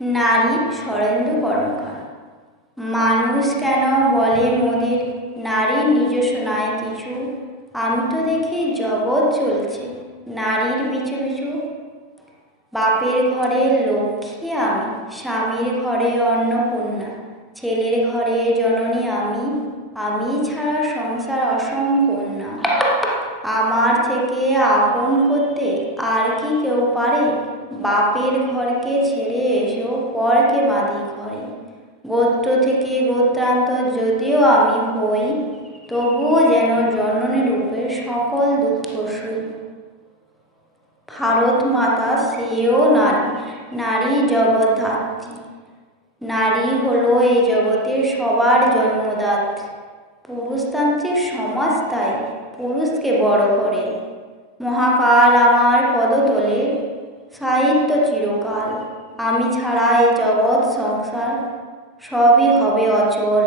নারী শরদিন্দু কর্মকার। মানুষ কেন বলে মোদের নারীর নিজস্ব নাই কিছু, আমি তো দেখি জগৎ চলছে নারীর পিছু পিছু। বাপের ঘরে লক্ষ্মী আমি, স্বামীর ঘরে অন্নপূর্ণা, ছেলের ঘরে জননী আমি, আমি ছাড়া সংসার অসম্পূর্ণা। আমার থেকে আপন করতে আর কি কেউ পারে, বাপের ঘরকে ছেড়ে এসো পরকে বাঁধি ঘরে। গোত্র থেকে গোত্রান্তর যদিও আমি হই, তবুও যেন জননী রূপে সকল দুঃখ সই। ভারত মাতা সেও নারী, নারী জগদ্ধাত্রী। নারী হলো এই জগতের সবার জন্মদাত্রী। পুরুষতান্ত্রিক সমাজ তাই পুরুষকে বড় করে। মহাকাল আমার পদতলে, সাহিত্য চিরকাল। আমি ছাড়া এই জগৎ সংসার সবই হবে অচল।